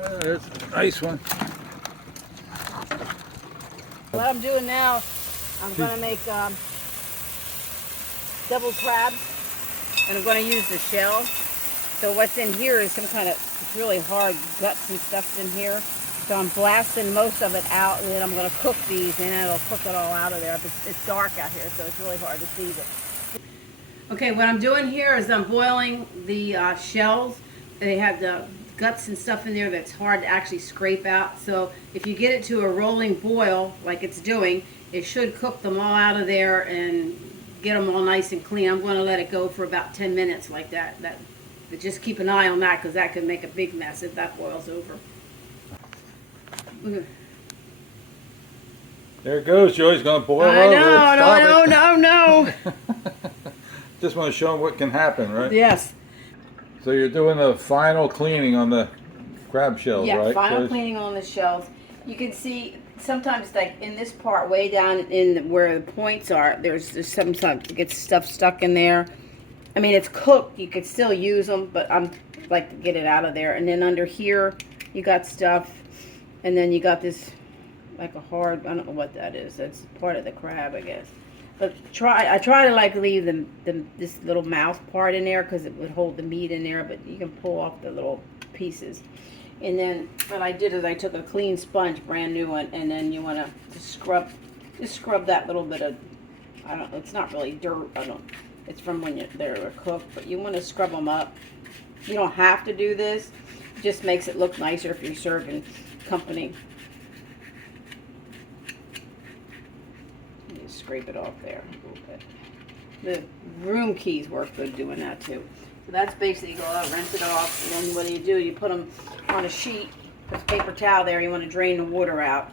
That's a nice one. What I'm doing now, I'm going to make double crabs, and I'm going to use the shell. So what's in here is some kind of, it's really hard guts and stuff in here. So I'm blasting most of it out, and then I'm going to cook these, and it'll cook it all out of there. It's dark out here, so it's really hard to see it. Okay, what I'm doing here is I'm boiling the shells. They have the guts and stuff in there that's hard to actually scrape out. So if you get it to a rolling boil, like it's doing, it should cook them all out of there and get them all nice and clean. I'm going to let it go for about 10 minutes like that. But just keep an eye on that, because that could make a big mess if that boils over. There it goes, Joey's going to boil I over. know, no. Just want to show them what can happen, right? Yes. So you're doing the final cleaning on the crab shells, Yeah, right? final cleaning on the shells. You can see sometimes, like in this part way down where the points are, there's sometimes it gets stuff stuck in there. I mean, it's cooked. You could still use them, but I'm like to get it out of there. And then under here, you got stuff, and then you got this like a hard, I don't know what that is. That's part of the crab, I guess. But I try to like leave this little mouth part in there, because it would hold the meat in there, but you can pull off the little pieces. And then what I did is I took a clean sponge, brand new one, and then you want to just scrub that little bit of, I don't know, it's not really dirt, it's from when they're cooked, but you want to scrub them up. You don't have to do this. It just makes it look nicer if you're serving company. You scrape it off there a little bit. The room keys work good doing that too. So that's basically, go out, rinse it off, and then what do? You put them on a sheet, put a paper towel there, you want to drain the water out.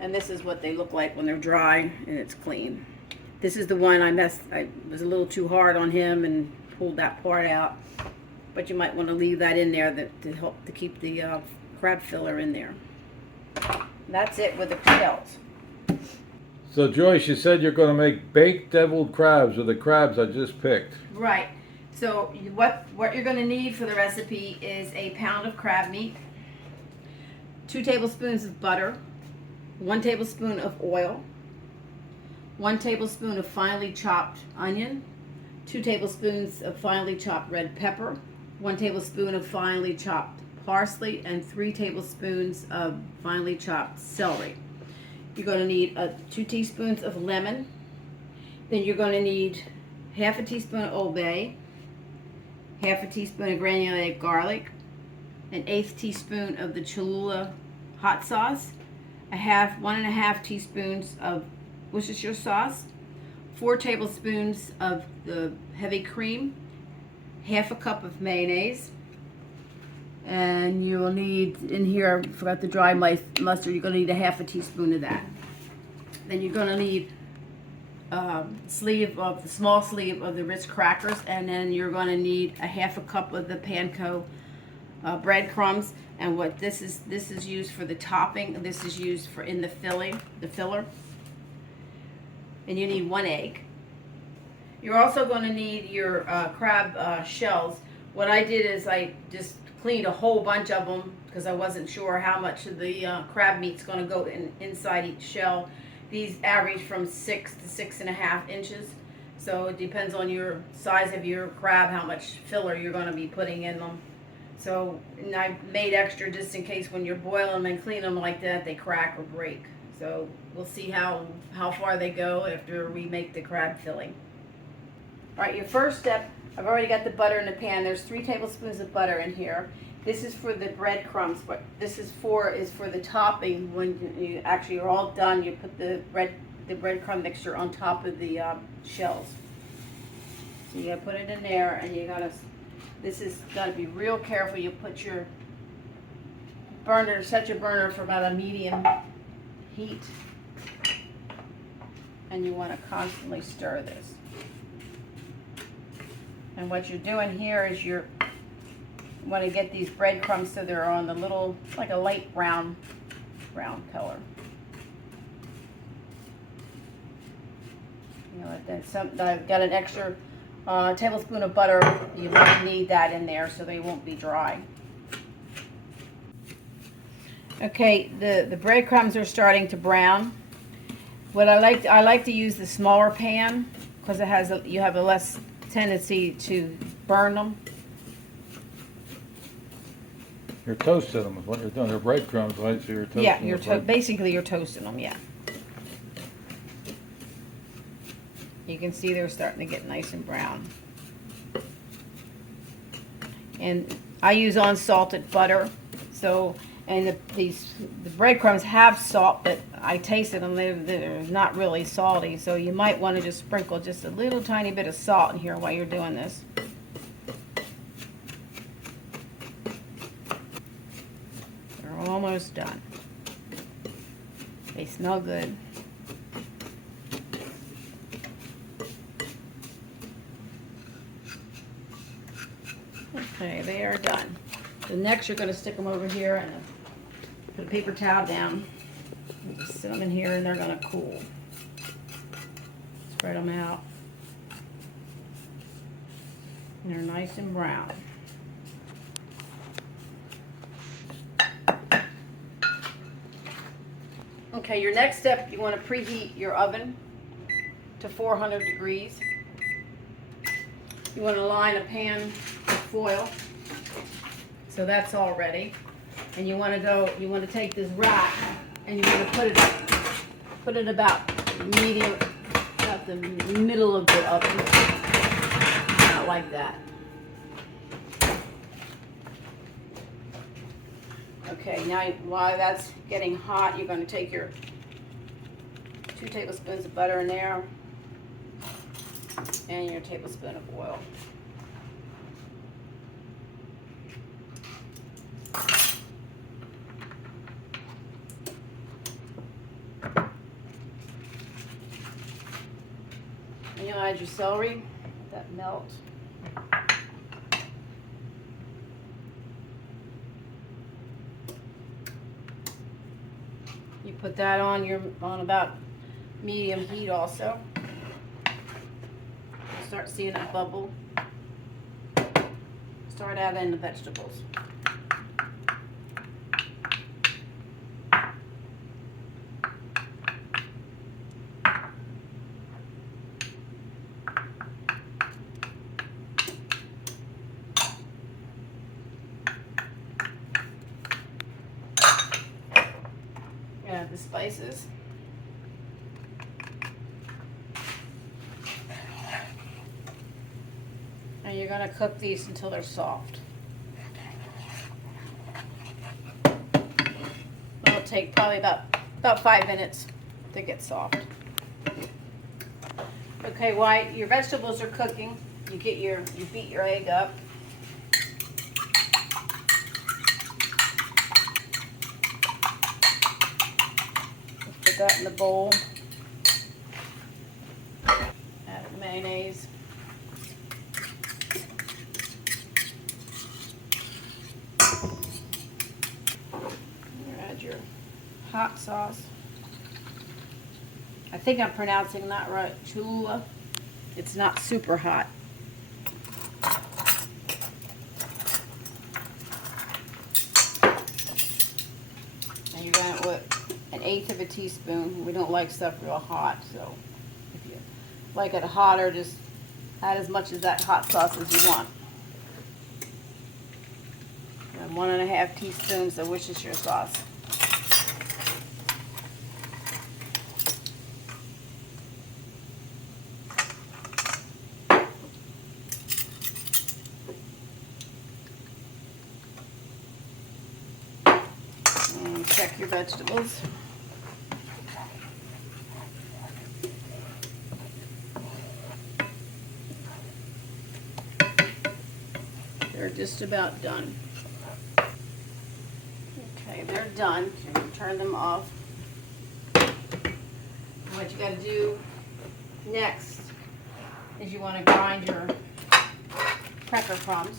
And this is what they look like when they're dry and it's clean. This is the one I was a little too hard on him and pulled that part out. But you might want to leave that in there to help to keep the crab filler in there. That's it with the shells. So Joyce, you said you're going to make baked deviled crabs with the crabs I just picked. Right. So what you're going to need for the recipe is a pound of crab meat, 2 tablespoons of butter, 1 tablespoon of oil, 1 tablespoon of finely chopped onion, 2 tablespoons of finely chopped red pepper, 1 tablespoon of finely chopped parsley, and 3 tablespoons of finely chopped celery. You're going to need 2 teaspoons of lemon. Then you're going to need half a teaspoon of Old Bay, half a teaspoon of granulated garlic, an 1/8 teaspoon of the Cholula hot sauce, 1.5 teaspoons of Worcestershire sauce, 4 tablespoons of the heavy cream, half a cup of mayonnaise, and you will need, in here, I forgot the dry mustard, you're going to need 1/2 teaspoon of that. Then you're going to need the small sleeve of the Ritz crackers, and then you're going to need 1/2 cup of the panko breadcrumbs. And what this is used for the topping. This is used for in the filler. And you need 1 egg. You're also going to need your crab shells. What I did is I just cleaned a whole bunch of them, because I wasn't sure how much of the crab meat's going to go inside each shell. These average from 6 to 6.5 inches. So it depends on your size of your crab, how much filler you're going to be putting in them. So, and I made extra just in case when you're boiling them and clean them like that, they crack or break. So we'll see how far they go after we make the crab filling. All right, your first step, I've already got the butter in the pan. There's 3 tablespoons of butter in here. This is for the breadcrumbs. What this is for the topping. When you actually are all done, you put the breadcrumb mixture on top of the shells. So you gotta put it in there, and you gotta. This is gotta be real careful. You put your burner, set your burner for about a medium heat, and you want to constantly stir this. And what you're doing here is you want to get these breadcrumbs so they're on the little, like a light brown color. You know, I've got an extra tablespoon of butter. You might need that in there so they won't be dry. Okay, the breadcrumbs are starting to brown. What I like to use the smaller pan because you have a less tendency to burn them. You're toasting them is what you're doing. They're breadcrumbs, right? So you're toasting Yeah, them. basically you're toasting them. Yeah. You can see they're starting to get nice and brown. And I use unsalted butter. So, and the breadcrumbs have salt, but I tasted them. They're not really salty. So you might want to just sprinkle just a little tiny bit of salt in here while you're doing this. They're almost done. They smell good. Okay, they are done. So next you're going to stick them over here and put a paper towel down. And just sit them in here and they're going to cool. Spread them out. And they're nice and brown. Okay, your next step, you want to preheat your oven to 400 degrees. You want to line a pan with foil. So that's all ready. And you want to take this rack and you want to put it about medium, about the middle of the oven. Not like that. Okay, now while that's getting hot, you're going to take your 2 tablespoons of butter in there and your tablespoon of oil. And you'll add your celery, let that melt. You put that on about medium heat also. You'll start seeing it bubble. Start adding the vegetables. Add the spices. And you're going to cook these until they're soft. It'll take probably about 5 minutes to get soft. Okay, while your vegetables are cooking, you beat your egg up. Put that in the bowl. Add the mayonnaise. Add your hot sauce. I think I'm pronouncing that right. Cholula. It's not super hot. And you're going to put 1/8 of a teaspoon. We don't like stuff real hot, so if you like it hotter, just add as much of that hot sauce as you want. And 1½ teaspoons of Worcestershire sauce. And check your vegetables. They're just about done. Okay, they're done. You can turn them off. What you got to do next is you want to grind your cracker crumbs.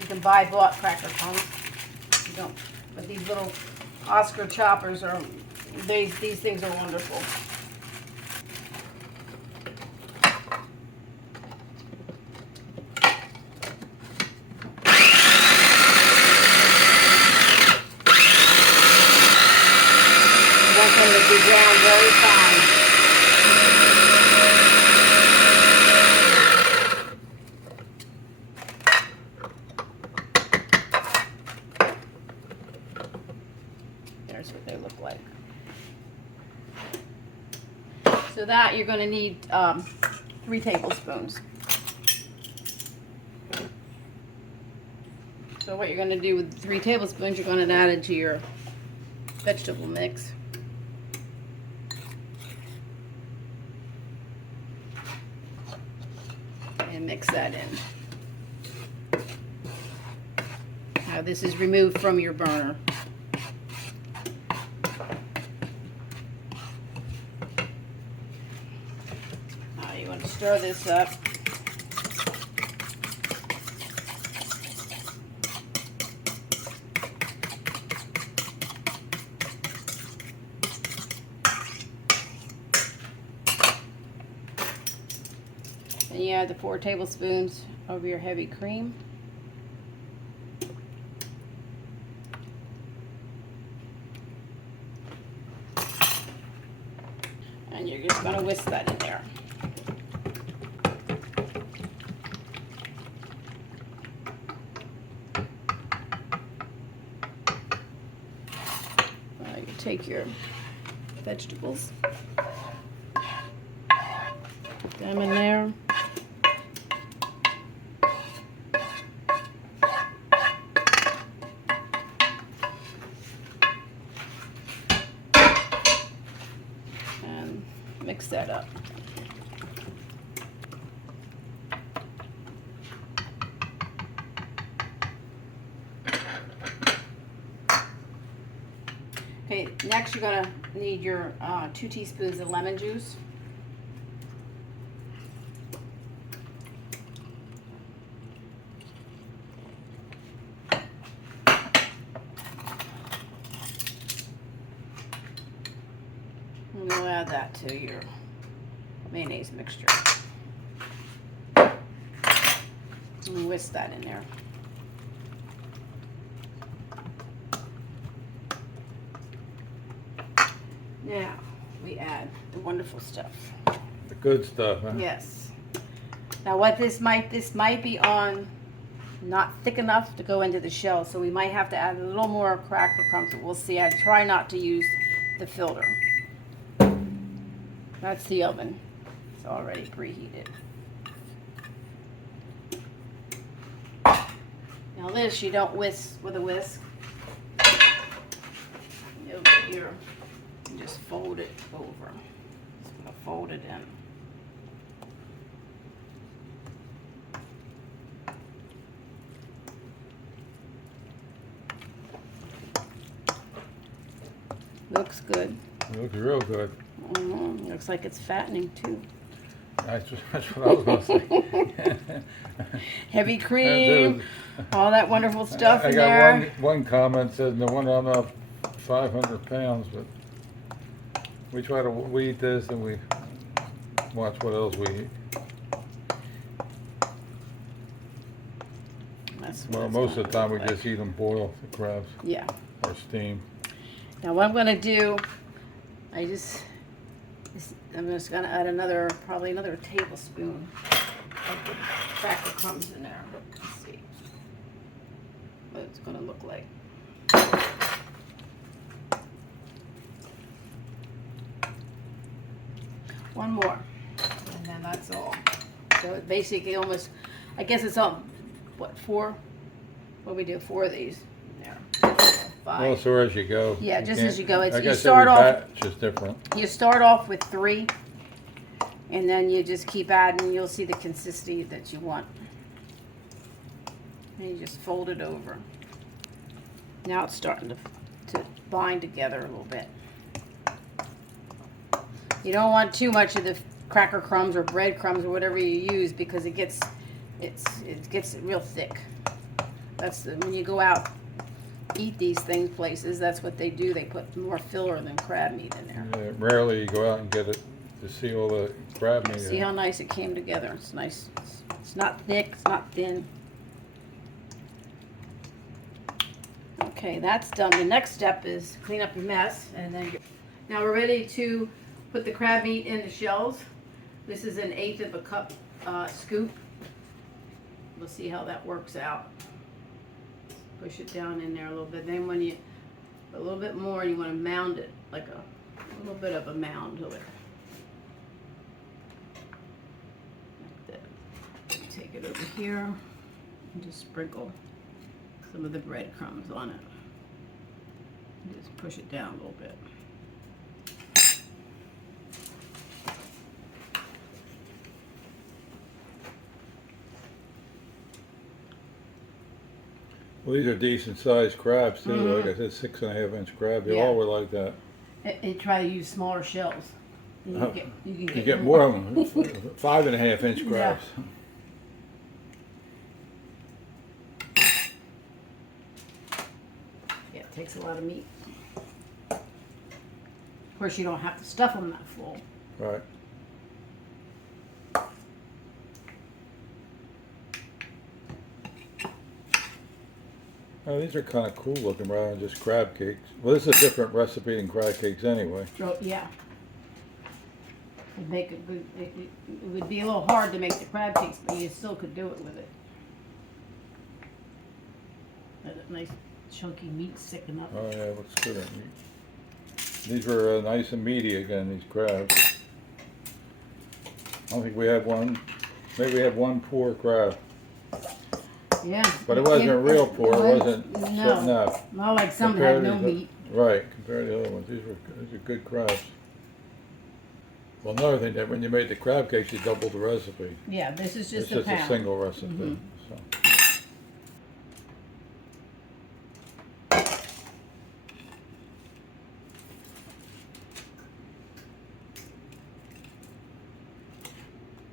You can buy bought cracker crumbs. You don't, but these little Oscar choppers are, these things are wonderful. want them to be ground very fine. There's what they look like. So that you're going to need 3 tablespoons. So what you're going to do with 3 tablespoons, you're going to add it to your vegetable mix. And mix that in. Now this is removed from your burner. Now you want to stir this up. And you add the 4 tablespoons of your heavy cream. And you're just going to whisk that in there. You take your vegetables, put them in there. And mix that up. Okay, next you're gonna need your 2 teaspoons of lemon juice. And we'll add that to your mayonnaise mixture. And whisk that in there. Now we add the wonderful stuff. The good stuff, huh? Yes. Now what this might be on not thick enough to go into the shell, so we might have to add a little more cracker crumbs. But we'll see. I try not to use the filter. That's the oven. It's already preheated. Now this you don't whisk with a whisk. You'll get your and just fold it over. Just gonna fold it in. Looks good. It looks real good. Looks like it's fattening too. That's what I was going to say. Heavy cream, all that wonderful stuff I in got there. one comment says, no wonder I'm up 500 pounds, but we try to eat this and we watch what else we eat. That's what Well, it's most of the gonna time we look just eat them boiled, the crabs, like. Yeah. or steam. Now what I'm gonna do, I'm just gonna add probably another tablespoon of the cracker crumbs in there. Let's see what it's gonna look like. One more, and then that's all. So it basically almost, I guess it's all, what, 4? What we do, 4 of these in there. 5. Well, so as you go. Yeah, just as you go. It's, Like you I said, start off. batch is different. You start off with 3, and then you just keep adding. You'll see the consistency that you want. And you just fold it over. Now it's starting to bind together a little bit. You don't want too much of the cracker crumbs or bread crumbs or whatever you use, because it gets real thick. That's when you go out eat these things places. That's what they do. They put more filler than crab meat in there. Yeah, rarely you go out and get it to see all the crab meat. See how nice it came together. It's nice. It's not thick. It's not thin. Okay, that's done. The next step is clean up your mess, and then Now we're ready to put the crab meat in the shells. This is 1/8 of a cup scoop. We'll see how that works out. Push it down in there a little bit. Then when you, a little bit more, you want to mound it, like a little bit of a mound to it. Like that. Take it over here and just sprinkle some of the breadcrumbs on it. Just push it down a little bit. Well, these are decent sized crabs too. Like I said, 6.5-inch crab. They all were like that. And try to use smaller shells. You can get more of them. 5.5-inch crabs. Yeah, it takes a lot of meat. Of course, you don't have to stuff them that full. Right. Oh, these are kind of cool looking rather than just crab cakes. Well, this is a different recipe than crab cakes anyway. Oh, yeah. It'd make a good, it would be a little hard to make the crab cakes, but you still could do it with it. That nice chunky meat sticking up. Oh yeah, looks good. These were nice and meaty again, these crabs. I don't think we had one, maybe we had one poor crab. Yeah. But it wasn't real poor, it wasn't sitting up. Well, like some had no meat. Right, compared to the other ones. These are good crabs. Well, another thing, that when you made the crab cakes, you doubled the recipe. Yeah, this is just It's a just pound. a single recipe. So.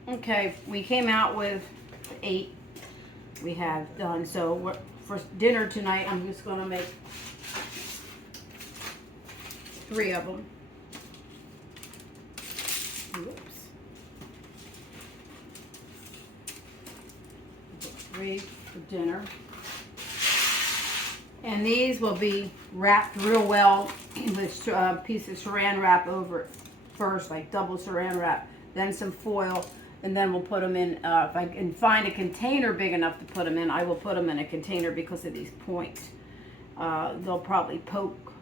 Okay, we came out with 8 we have done. So for dinner tonight, I'm just going to make 3 of them. Oops. 3 for dinner. And these will be wrapped real well with a piece of saran wrap over it first, like double saran wrap, then some foil, and then we'll put them in, if I can find a container big enough to put them in, I will put them in a container because of these points. They'll probably poke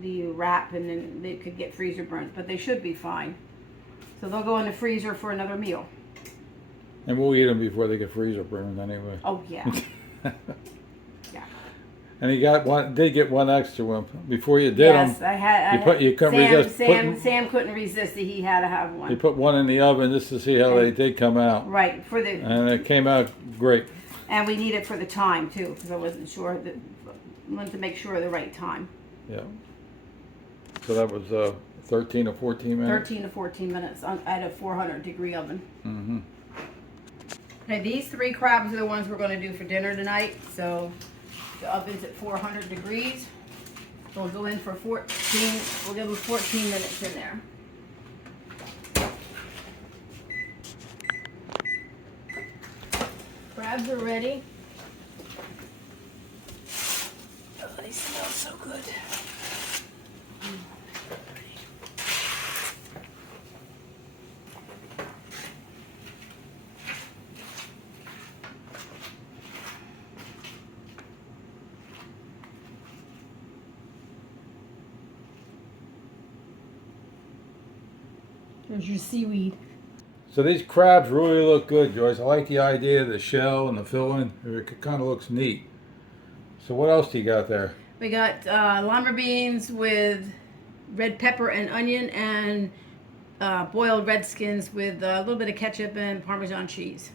the wrap and then they could get freezer burns, but they should be fine. So they'll go in the freezer for another meal. And we'll eat them before they get freezer burns anyway. Oh, yeah. And he got one. Did get one extra one before you did them. Yes, I had. You couldn't resist. Sam couldn't resist it. He had to have one. You put one in the oven just to see how they did come out. Right for the. And it came out great. And we need it for the time too, because I wasn't sure that. Wanted to make sure of the right time. Yeah. So that was 13 or 14 minutes. 13 to 14 minutes at a 400-degree oven. Mm-hmm. Okay, these 3 crabs are the ones we're going to do for dinner tonight. So. The oven's at 400 degrees. We'll go in for 14, we'll give them 14 minutes in there. Crabs are ready. Oh, they smell so good. There's your seaweed. So these crabs really look good, Joyce. I like the idea of the shell and the filling. It kind of looks neat. So what else do you got there? We got lima beans with red pepper and onion, and boiled red skins with a little bit of ketchup and Parmesan cheese.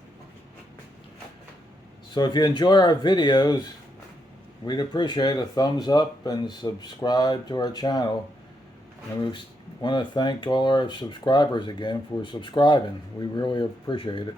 So if you enjoy our videos, we'd appreciate a thumbs up and subscribe to our channel. And we want to thank all our subscribers again for subscribing. We really appreciate it.